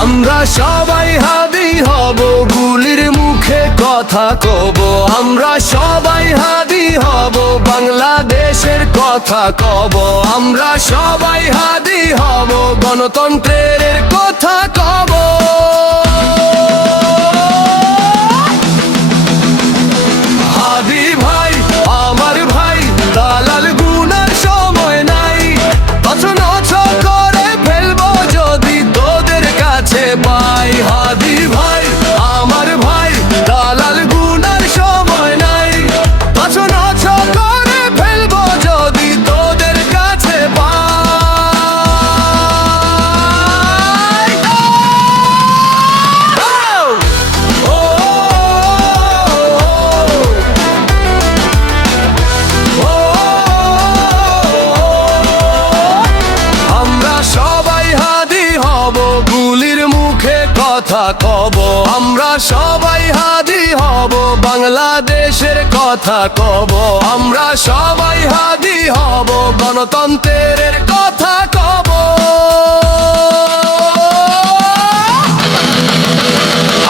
আমরা সবাই হাদি হব মুখে কথা কব। আমরা সবাই হাদি হব বাংলাদেশের কথা কব। আমরা সবাই হাদি হব গণতন্ত্রের কথা কব। মুখে কথা কব, আমরা সবাই হাদি হব, বাংলাদেশের কথা কব। আমরা সবাই হাদি হব, গণতন্ত্রের কথা কব।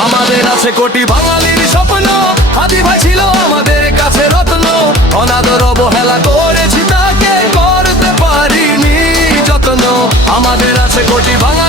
আমাদের আছে কোটি বাঙালির স্বপ্ন, হাদি ভাই ছিল আমাদের কাছে রত্ন। অনাদর অবহেলা করেছি তাকে করতে পারিনি যত্ন। আমাদের আছে কোটি বাঙালির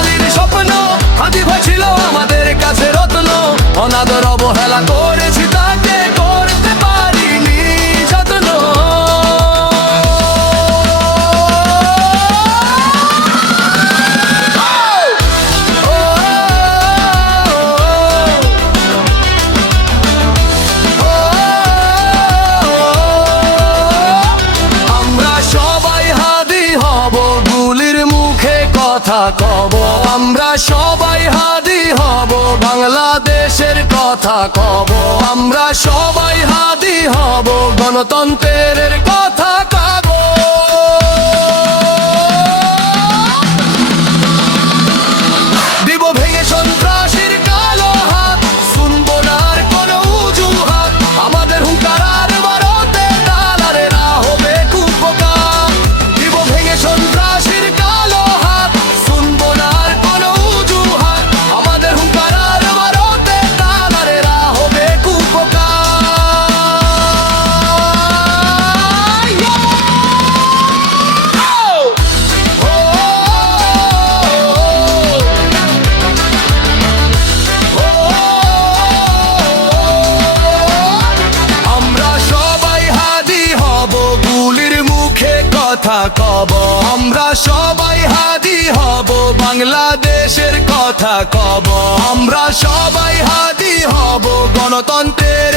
কথা কব আমরা সবাই হাদি হব বাংলাদেশের কথা কব আমরা সবাই কথা কব। আমরা সবাই হাজি হব বাংলাদেশের কথা কব। আমরা সবাই হাজি হব গণতন্ত্রের